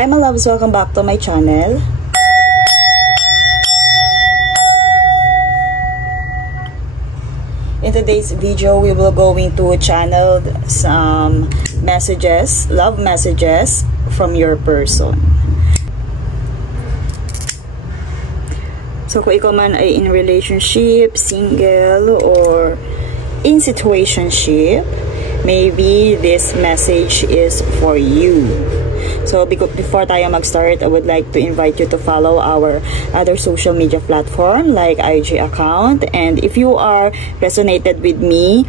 Hi my loves, welcome back to my channel. In today's video, we will going to channel some messages, love messages from your person. So kung ikaw man ay in relationship, single, or in situationship, maybe this message is for you. So before tayo mag-start, I would like to invite you to follow our other social media platform like IG account. And if you are resonated with me,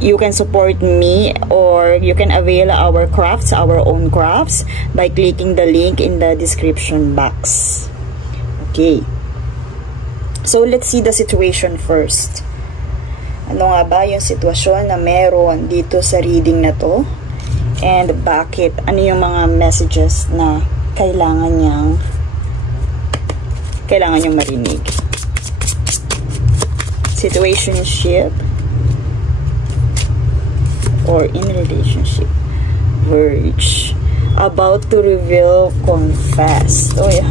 you can support me or you can avail our crafts, our own crafts, by clicking the link in the description box. Okay. So let's see the situation first. Ano nga ba yung sitwasyon na meron dito sa reading na to? And bakit? Ano yung mga messages na kailangan niyang marinig? Situationship or in relationship? Verge. About to reveal, confess. Oh yeah.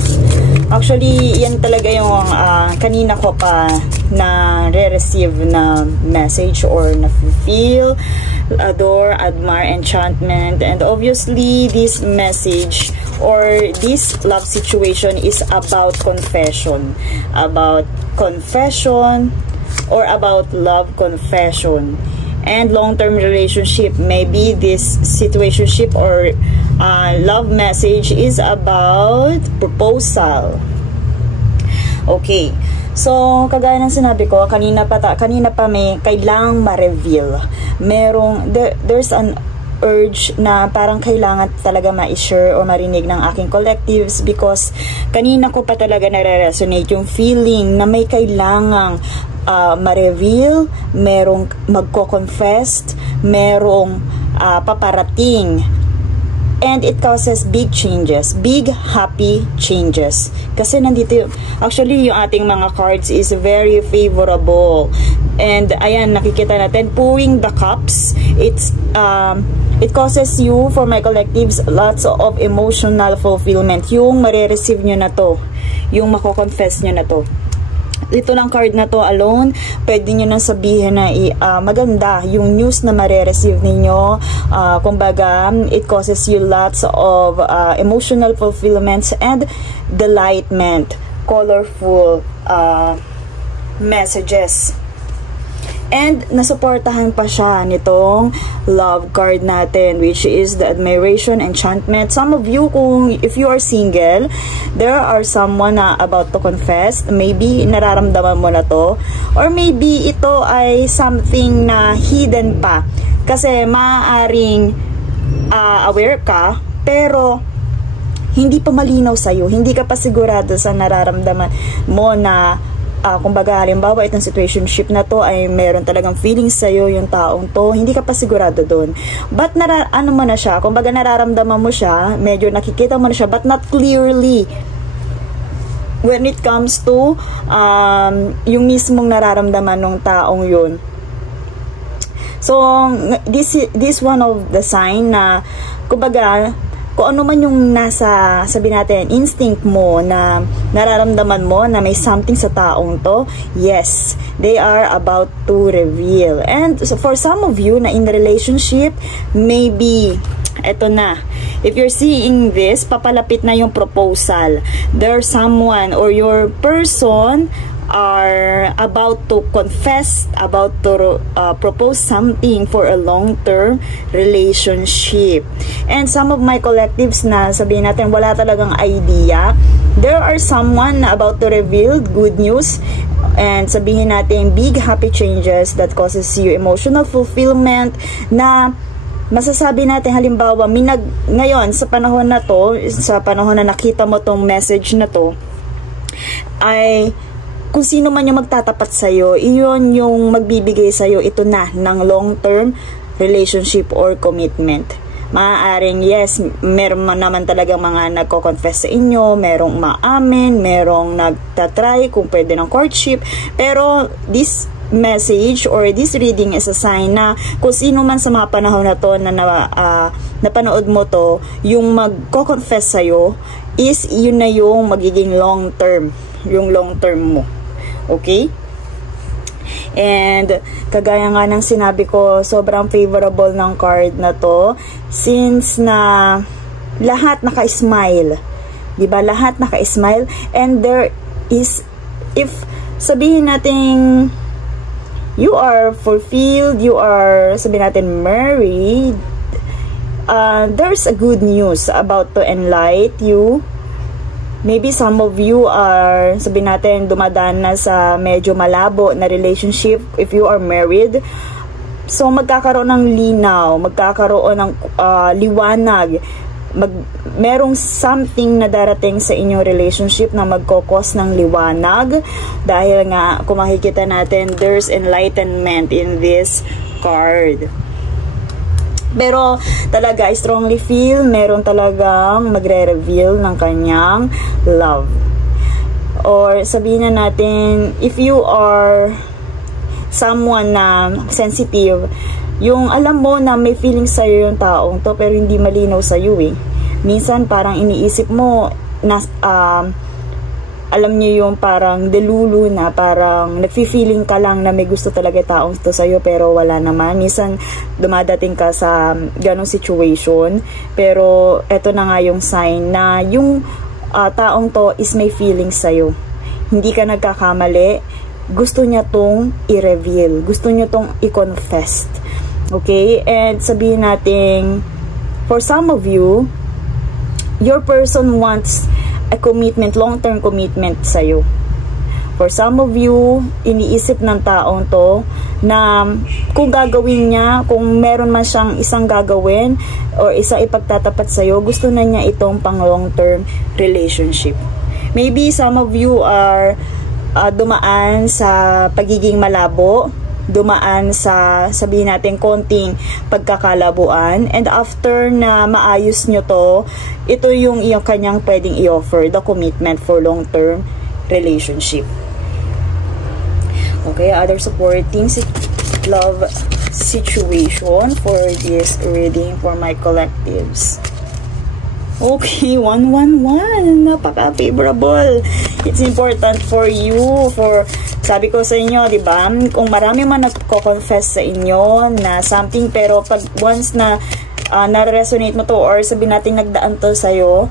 Actually, yan talaga yung kanina ko pa na re-receive na message or na feel, adore, admire, enchantment. And obviously, this message or this love situation is about confession. About confession or about love confession. And long-term relationship. Maybe this situationship or love message is about proposal. Okay. So, kagaya ng sinabi ko, kanina pa may kailangang ma-reveal. There's an urge na parang kailangan talaga ma-share o marinig ng aking collectives because kanina ko pa talaga nare-resonate yung feeling na may kailangang ma-reveal, merong magko-confess, merong paparating. And it causes big changes, big happy changes. Kasi nandito, actually yung ating mga cards is very favorable. And ayan, nakikita natin, Pouring the Cups. It causes you, for my collectives, lots of emotional fulfillment. Yung marireceive nyo na to, yung mako-confess nyo na to. Ito lang card na to alone, pwede nyo nang sabihin na maganda yung news na marireceive ninyo. Kumbaga, it causes you lots of emotional fulfillments and delightment, colorful messages. And nasuportahan pa siya nitong love card natin, which is the admiration, enchantment. Some of you, if you are single, there are someone na about to confess. Maybe nararamdaman mo na to. Or maybe ito ay something na hidden pa. Kasi maaaring aware ka, pero hindi pa malinaw sa'yo. Hindi ka pa sigurado sa nararamdaman mo na kumbaga, halimbawa, itong situationship na to ay meron talagang feelings sa'yo yung taong to, hindi ka pa sigurado doon. But, ano mo na siya, kumbaga nararamdaman mo siya, medyo nakikita mo na siya, but not clearly. When it comes to yung mismong nararamdaman ng taong yun. So, this one of the sign na, kumbaga, kung ano man yung nasa, sabihin natin, instinct mo na nararamdaman mo na may something sa taong to, yes, they are about to reveal. And so for some of you na in relationship, maybe, eto na, if you're seeing this, papalapit na yung proposal. There's someone or your person are about to confess, about to propose something for a long-term relationship. And some of my collectives na sabihin natin wala talagang idea, there are someone na about to reveal good news and sabihin natin big happy changes that causes you emotional fulfillment na masasabi natin halimbawa ngayon sa panahon na to, sa panahon na nakita mo tong message na to, ay kung sino man yung magtatapat sa'yo, iyon yung magbibigay sa'yo ito na ng long-term relationship or commitment. Maaaring, yes, meron naman talaga mga nagko-confess sa inyo, merong maamin, merong nagtatry kung pwede ng courtship, pero message or this reading is a sign na kung sino man sa mga panahon na to na napanood mo to, yung magko-confess sa'yo is yun na yung magiging long term, yung long term mo. Okay? And kagaya nga ng sinabi ko, sobrang favorable ng card na to since na lahat naka-smile. Diba? Lahat naka-smile, and there is, if sabihin natin you are fulfilled, you are, sabihin natin, married, there's a good news about to enlighten you. Maybe some of you are, sabihin natin, dumadaan na sa medyo malabo na relationship if you are married. So, magkakaroon ng linaw, magkakaroon ng liwanag, merong something na darating sa inyong relationship na magkokos ng liwanag, dahil nga kung makikita natin, there's enlightenment in this card. Pero talaga, I strongly feel meron talagang magre-reveal ng kanyang love. Or sabihin na natin, if you are someone na sensitive, yung alam mo na may feeling sa'yo yung taong to pero hindi malinaw sa'yo eh. Minsan parang iniisip mo na alam niyo yung parang delulu na parang nagfi-feeling ka lang na may gusto talaga taong to sa'yo pero wala naman. Minsan dumadating ka sa ganong situation, pero eto na nga yung sign na yung taong to is may feeling sa'yo. Hindi ka nagkakamali. Gusto niya tong i-reveal. Gusto niya tong i-confess. Okay? And sabihin natin, for some of you, your person wants a commitment, long-term commitment sa'yo. For some of you, iniisip ng taong to na kung gagawin niya, kung meron man siyang isang gagawin or isang ipagtatapat sa'yo, gusto na niya itong pang long-term relationship. Maybe some of you are dumaan sa pagiging malabo, dumaan sa, sabihin natin, konting pagkakalabuan, and after na maayos nyo to, ito yung kanyang pwedeng i-offer, the commitment for long-term relationship. Okay, other supporting love situation for this reading for my collectives. Okay, 111, napaka-favorable. It's important for you, for, sabi ko sa inyo, di ba, kung marami man nagko-confess sa inyo na something, pero pag once na na-resonate mo to, or sabi natin nagdaan to sa'yo,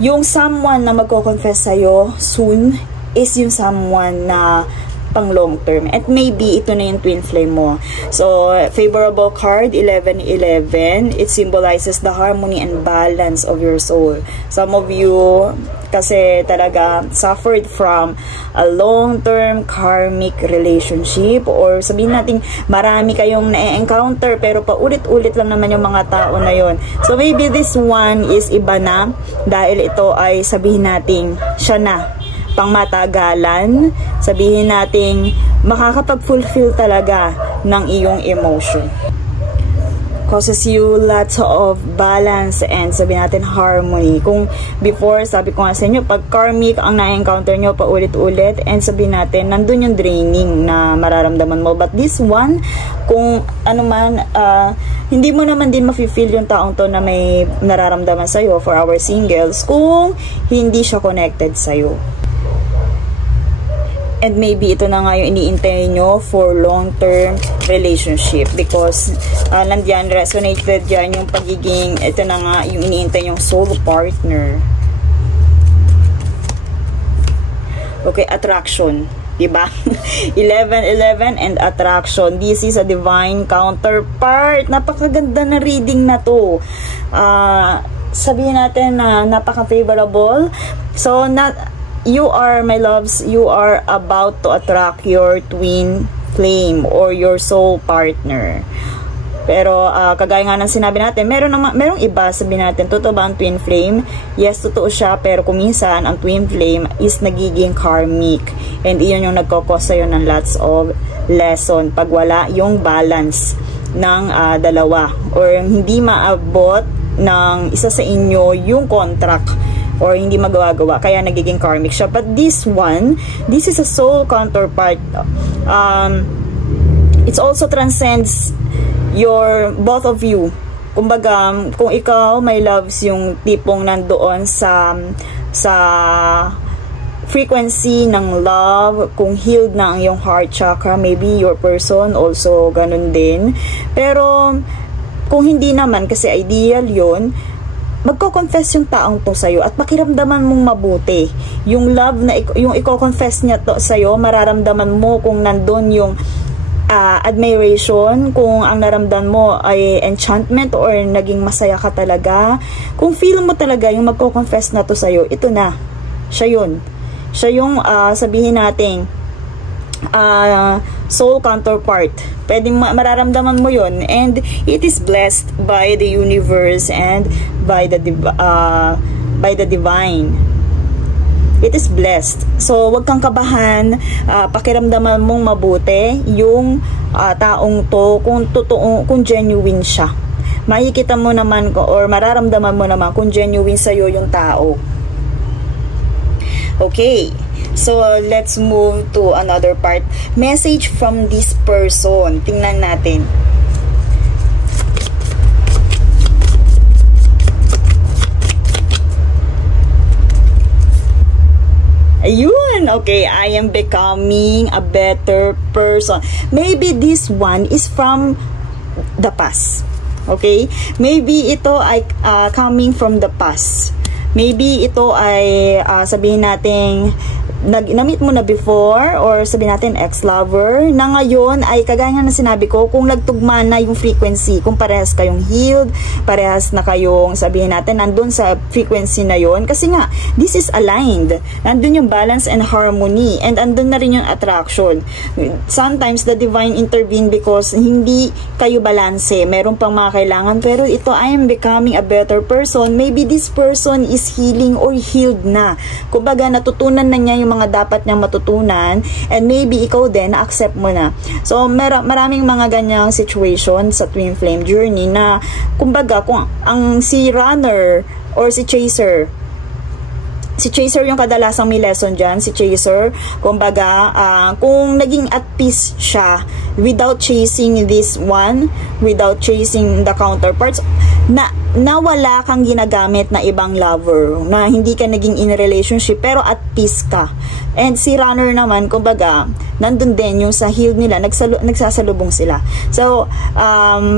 yung someone na magko-confess sa'yo soon is yung someone na pang long term. At maybe ito na yung twin flame mo. So, favorable card, 1111. It symbolizes the harmony and balance of your soul. Some of you kasi talaga suffered from a long-term karmic relationship, or sabihin natin marami kayong na-encounter pero paulit-ulit lang naman yung mga tao na yon. So maybe this one is iba na dahil ito ay sabihin natin siya na pangmatagalan, sabihin natin makakapag-fulfill talaga ng iyong emotion. Causes you lots of balance and sabihin natin harmony. Kung before, sabi ko nga sa inyo, pag karmic ang na-encounter nyo paulit-ulit, and sabihin natin, nandun yung draining na mararamdaman mo. But this one, kung ano man, hindi mo naman din mafe-feel yung taong to na may nararamdaman sa'yo for our singles kung hindi siya connected sa'yo. And maybe ito na nga yung iniintay nyo for long-term relationship, because nandiyan, resonated dyan yung pagiging, ito na nga yung iniintay yung soul partner. Okay, attraction, diba? 1111 and attraction. This is a divine counterpart. Napakaganda na reading na to. Sabihin natin na napaka-favorable. So, you are, my loves, you are about to attract your twin flame or your soul partner. Pero kagaya nga ng sinabi natin, merong iba, sabihin natin, totoo ba ang twin flame? Yes, totoo siya, pero kuminsan ang twin flame is nagiging karmic, and iyon yung nagkakos sa'yo ng lots of lesson pag wala yung balance ng dalawa, or hindi maabot ng isa sa inyo yung contract or hindi magawa-gawa, kaya nagiging karmic siya. But this one, this is a soul counterpart. It also transcends your, both of you. Kumbaga, kung ikaw may loves yung tipong nandoon sa frequency ng love, kung healed na ang iyong heart chakra, maybe your person also ganun din. Pero kung hindi naman, kasi ideal yun, magko-confess yung taong to sa'yo at pakiramdaman mong mabuti. Yung love na yung i-confess niya to sa'yo, mararamdaman mo kung nandun yung admiration, kung ang naramdaman mo ay enchantment or naging masaya ka talaga. Kung feel mo talaga yung magko-confess na to sa'yo, ito na. Siya yun. Siya yung sabihin natin soul counterpart. Pwede mararamdaman mo yun, and it is blessed by the universe and by the divine. It is blessed. So wag kang kabahan, pakiramdaman mong mabuti yung taong to, kung totoo, kung genuine siya. Makikita mo naman or mararamdaman mo naman kung genuine sa'yo yung tao. Okay, so let's move to another part. Message from this person. Tingnan natin. Ayun, okay, I am becoming a better person. Maybe this one is from the past. Okay? Maybe ito ay coming from the past. Maybe ito ay sabihin natin na-meet mo na before, or sabihin natin ex-lover, na ngayon ay kagaya nga na sinabi ko, kung nagtugma na yung frequency, kung parehas kayong healed, parehas na kayong sabihin natin nandun sa frequency na yon, kasi nga this is aligned, nandun yung balance and harmony, and andun na rin yung attraction. Sometimes the divine intervene because hindi kayo balanse, meron pang mga kailangan, pero ito, I am becoming a better person. Maybe this person is healing or healed na, kumbaga natutunan na niya yung mga dapat niyang matutunan, and maybe ikaw din na-accept mo na. So maraming mga ganyang situation sa twin flame journey na kumbaga kung ang si runner or si chaser yung kadalasang may lesson dyan, si chaser, kumbaga, kung naging at peace siya without chasing this one, without chasing the counterparts, nawala kang ginagamit na ibang lover, na hindi ka naging in relationship, pero at peace ka. And si runner naman, kumbaga, nandun din yung sa healed nila, nagsasalubong sila. So,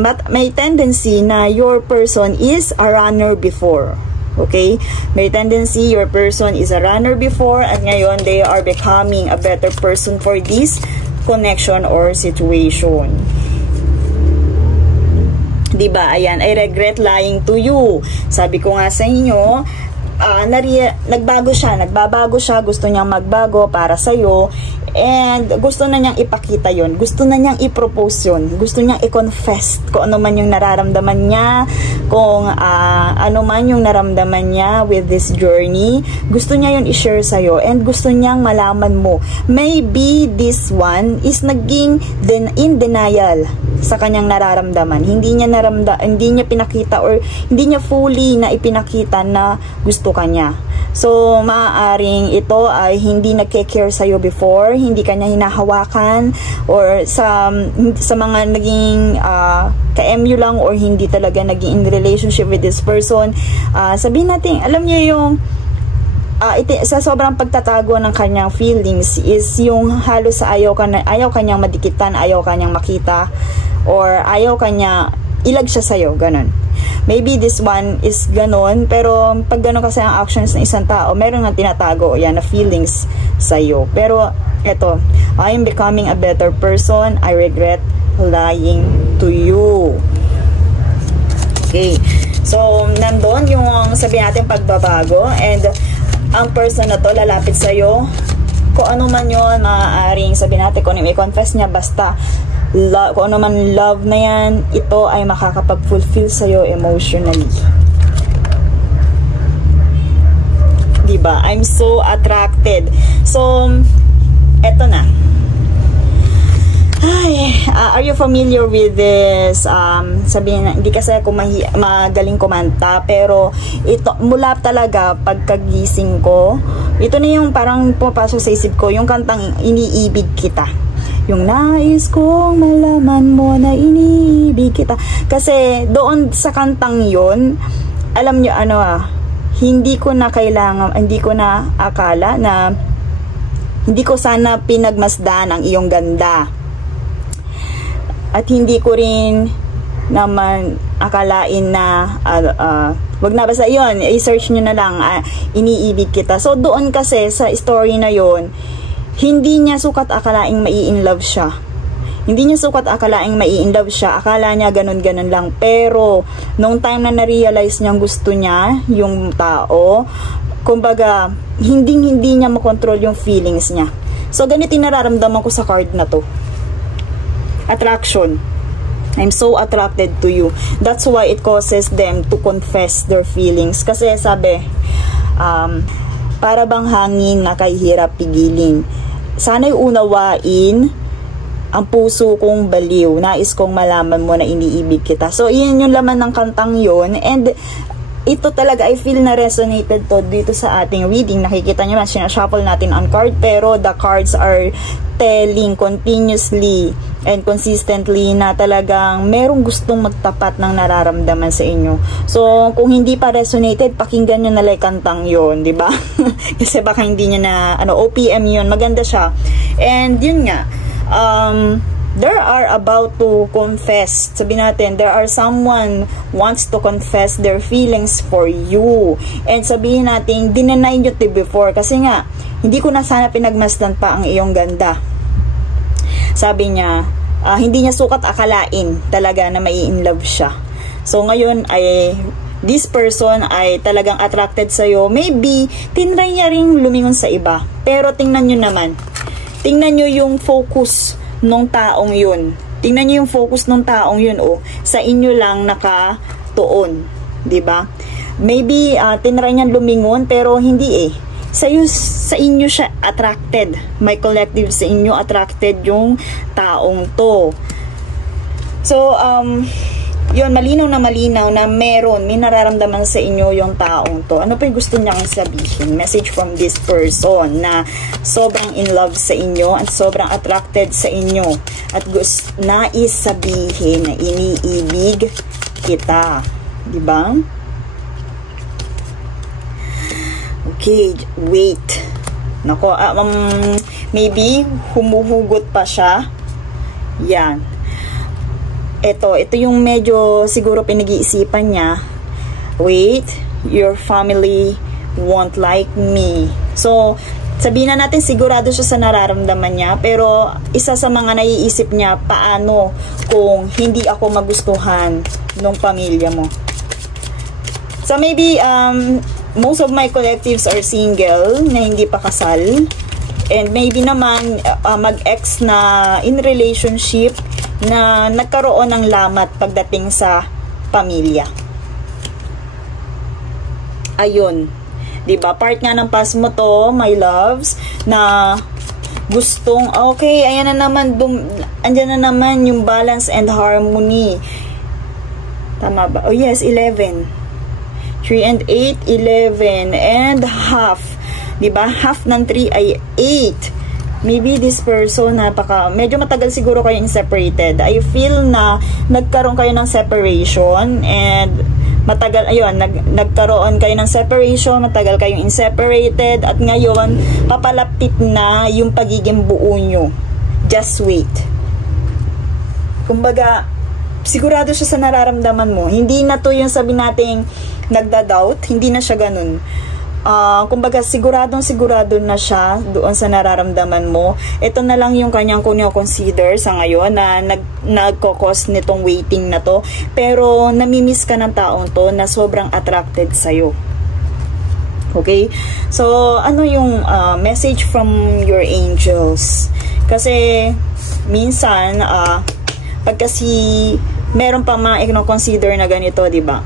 but may tendency na your person is a runner before. Okay? May tendency your person is a runner before, at ngayon they are becoming a better person for this connection or situation. Diba? Ayan, I regret lying to you. Sabi ko nga sa inyo, nagbago siya, gusto niyang magbago para sa'yo, and gusto na niyang ipakita yon, gusto na niyang i-propose yon, gusto niyang i-confess kung ano man yung nararamdaman niya, kung ano man yung naramdaman niya with this journey, gusto niya yun i-share sa'yo, and gusto niyang malaman mo. Maybe this one is naging in denial sa kanyang nararamdaman, hindi niya pinakita, or hindi niya fully na ipinakita na gusto kanya. So, maaaring ito ay hindi nagke-care sa'yo before, hindi kanya hinahawakan, or sa mga naging ka-MU lang, or hindi talaga naging in relationship with this person. Sabihin natin, alam niyo yung sa sobrang pagtatago ng kanyang feelings is yung halos sa ayaw kanyang madikitan, ayaw kanyang makita, or ayaw kanya ilag siya sa'yo, ganun. Maybe this one is ganon, pero pag ganon kasi ang actions ng isang tao, meron nga tinatago yan na feelings sa'yo. Pero eto, I am becoming a better person, I regret lying to you. Okay, so nandun yung sabihin natin pagbabago, and ang person na to lalapit sa'yo, kung ano man yun, maaaring sabihin natin kung may confess niya, basta kung ano man love na yan, ito ay makakapag-fulfill sa'yo emotionally. Diba? I'm so attracted. So, eto na. Are you familiar with this? Sabihin na, hindi kasi ako magaling kumanta, pero ito, mula talaga pagkagising ko, ito na yung parang pumapasok sa isip ko, yung kantang Iniibig Kita. Yung nais kong malaman mo na iniibig kita. Kasi doon sa kantang yun, alam nyo hindi ko na akala na, hindi ko sana pinagmasdan ang iyong ganda. At hindi ko rin naman akalain na wag na, basta yun, i-search nyo na lang, Iniibig Kita. So doon kasi sa story na yun, hindi niya sukat akalaing mai-inlove siya. Hindi niya sukat akalaing mai-inlove siya. Akala niya ganun-ganun lang. Pero nung time na na-realize niyang gusto niya yung tao, kumbaga hindi niya makontrol yung feelings niya. So ganito yung nararamdaman ko sa card na to. Attraction. I'm so attracted to you. That's why it causes them to confess their feelings. Kasi sabi, para bang hangin na kahirap pigilin. Sana'y unawain ang puso kong baliw. Nais kong malaman mo na iniibig kita. So, iyan yung laman ng kantang yon. And ito talaga, I feel na resonated to dito sa ating reading. Nakikita nyo na, sinashuffle natin ang card, pero the cards are telling continuously and consistently na talagang merong gustong magtapat ng nararamdaman sa inyo. So, kung hindi pa resonated, pakinggan nyo na like kantang yon, di ba? Kasi baka hindi nyo na, OPM yun, maganda siya. And yun nga, there are about to confess. Sabihin natin, there are someone wants to confess their feelings for you. And sabihin natin, dinenay nyo to before. Kasi nga, hindi ko na sana pinagmasdan pa ang iyong ganda. Sabi niya, hindi niya sukat akalain talaga na mai-inlove siya. So ngayon ay this person ay talagang attracted sa'yo. Maybe, tinry niya ring lumingon sa iba. Pero tingnan nyo naman. Tingnan nyo yung focus nung taong yun. Tingnan nyo yung focus nung taong yun, sa inyo lang nakatuon. Diba? Maybe, tinry niya lumingon, pero hindi sa inyo siya attracted. May collective sa inyo attracted yung taong to. So, yun, malinaw na may nararamdaman sa inyo yung taong to. Ano pa yung gusto niyang sabihin? Message from this person na sobrang in love sa inyo at sobrang attracted sa inyo at nais sabihin na iniibig kita. Diba? Okay, wait. Nako, maybe humuhugot pa siya. Yan. Ito yung medyo siguro pinag-iisipan niya. Wait, your family won't like me. So, sabihin na natin sigurado siya sa nararamdaman niya, pero isa sa mga naiisip niya, paano kung hindi ako magustuhan ng pamilya mo? So, maybe, most of my collectives are single, na hindi pa kasal. And maybe naman, mag-ex na in relationship, na nagkaroon ng lamat pagdating sa pamilya. Ayun. Diba? Part nga ng past mo to, my loves, na gustong, okay, ayan na naman, andyan na naman yung balance and harmony. Tama ba? Oh yes, 11. 3 and 8, 11. And half. Diba? Half ng 3 ay 8. Maybe this person, medyo matagal siguro kayo separated. I feel na nagkaroon kayo ng separation and matagal, ayun, nagkaroon kayo ng separation, matagal kayong inseparated at ngayon, papalapit na yung pagiging buo nyo. Just wait. Kumbaga, sigurado siya sa nararamdaman mo. Hindi na to yung sabi nating nagda-doubt, hindi na siya ganun. Kumbaga sigurado na siya doon sa nararamdaman mo. Ito na lang yung kanyang consider sa ngayon na nagkokos nitong waiting na to, pero namimiss ka ng taong to na sobrang attracted sa'yo. Okay? So, ano yung message from your angels? Kasi minsan pag kasi meron pa mga consider na ganito, diba?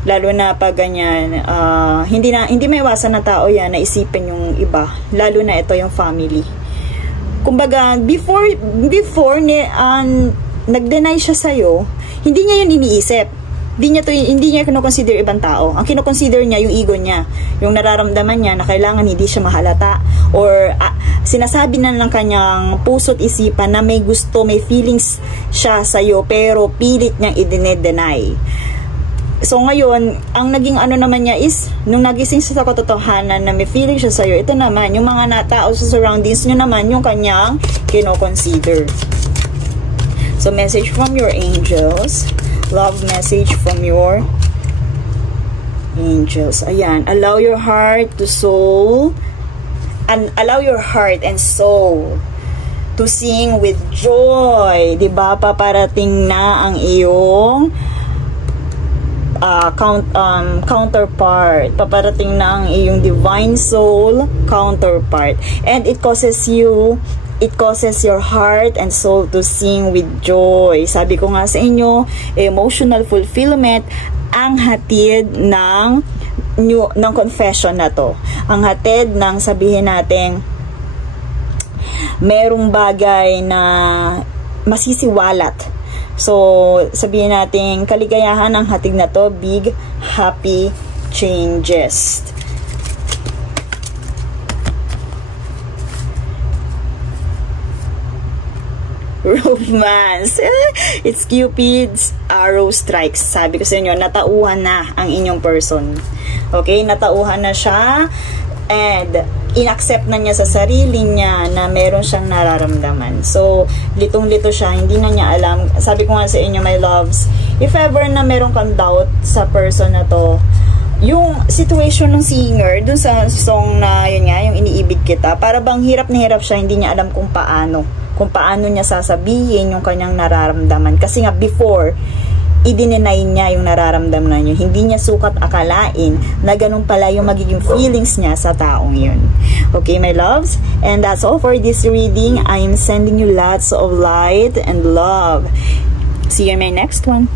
Lalo na pag ganyan, hindi maiwasan na tao yan na isipin yung iba, lalo na ito yung family. kumbaga, before nag-deny siya sa'yo, hindi niya yun iniisip. Hindi niya kino-consider ibang tao. Ang kino-consider niya yung ego niya, yung nararamdaman niya na kailangan hindi siya mahalata, or sinasabi na ng kanyang puso't isipan na may gusto, may feelings siya sa'yo, pero pilit niyang i-deny. So ngayon, ang naging ano naman niya is, nung nagising siya sa katotohanan na may feeling siya sa'yo, ito naman, yung mga tao sa surroundings niyo naman, yung kanyang kino-consider. So message from your angels. Love message from your angels. Ayan, allow your heart to soul, and allow your heart and soul to sing with joy. Diba? Paparating na ang iyong counterpart. Paparating na ang iyong divine soul counterpart. And it causes your heart and soul to sing with joy. Sabi ko nga sa inyo, emotional fulfillment ang hatid ng confession na to. Ang hatid ng sabihin natin, merong bagay na masisiwalat. So, sabihin natin, kaligayahan ang hatid na to, big, happy changes. Romance. It's Cupid's arrow strikes. Sabi ko sa inyo, natauhan na ang inyong person. Okay? Natauhan na siya, and inaccept na niya sa sarili niya na meron siyang nararamdaman. So, litong-lito siya. Hindi na niya alam. Sabi ko nga sa inyo, my loves, if ever na meron kang doubt sa person na to, yung situation ng singer, dun sa song na, yun nga, yung iniibig kita, para bang hirap na hirap siya, hindi niya alam kung paano niya sasabihin yung kanyang nararamdaman. Kasi nga, before, i-deny niya yung nararamdaman niya. Hindi niya sukat akalain na ganun pala yung magiging feelings niya sa taong yun. Okay, my loves? And that's all for this reading. I am sending you lots of light and love. See you in my next one.